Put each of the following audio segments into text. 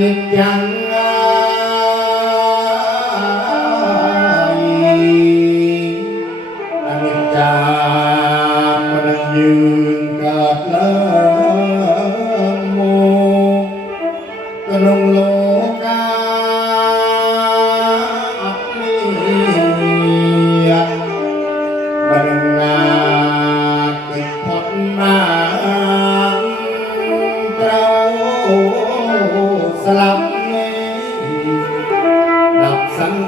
นิจจังอนิจจามันยืนกัดเลิงโมกนงโลกา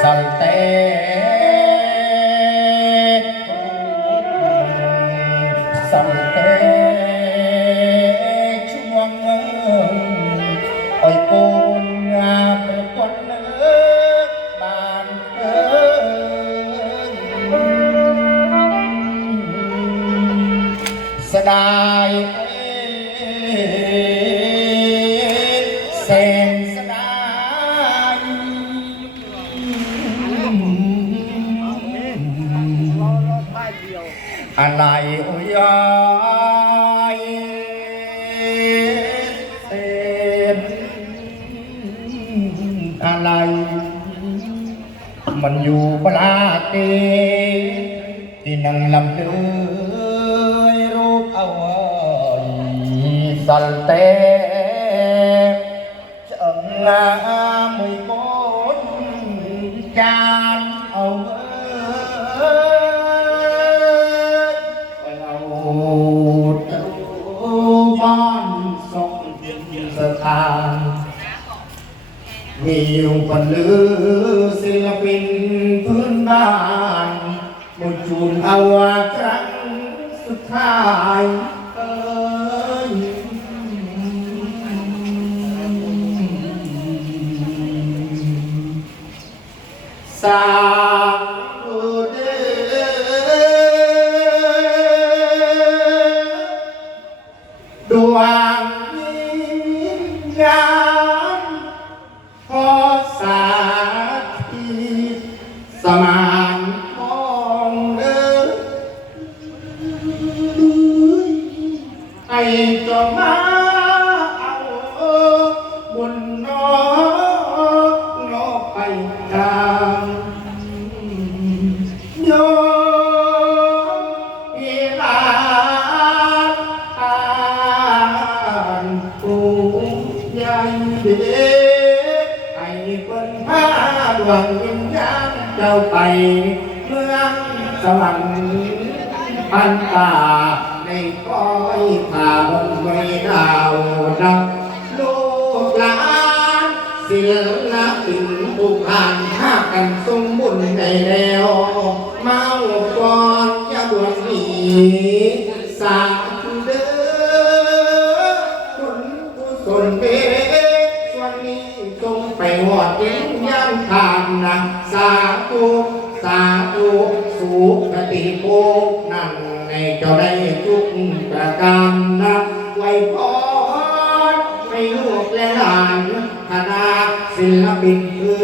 Salte ดายเซนสดายอะไรโอ้ยเซนอะไร มันอยู่ปลาเตที่นั่งลำเลือ สันเตจะงามไม่บนจานเอาไว้ไปเอาตะลุบ้านส่งสถานมีอยู่บนลือศิลปินพื้นบ้านมุจูนเอาว่าครั้งสุดท้าย สาธุเด้อดวงวิญญาณขอสาธีสมานมองเดินให้เจงมาเอา ดวงวิญญาณเจ้าไปเมืองสวรรค์พันตาในก้อยพาบนไม่ดาวนับลูกหลานศิลปินผู้ผ่านห้ากันสมบุญในแล้วเมาก่อนอย่าด่วนหนีสาธุเด้อคุณกุศลเบส่วนนี้จงไปหอดเย็นย่างทา นนะสาธุสาธุสุขติโมนั่นในเจ้าได้ทุกประการนะ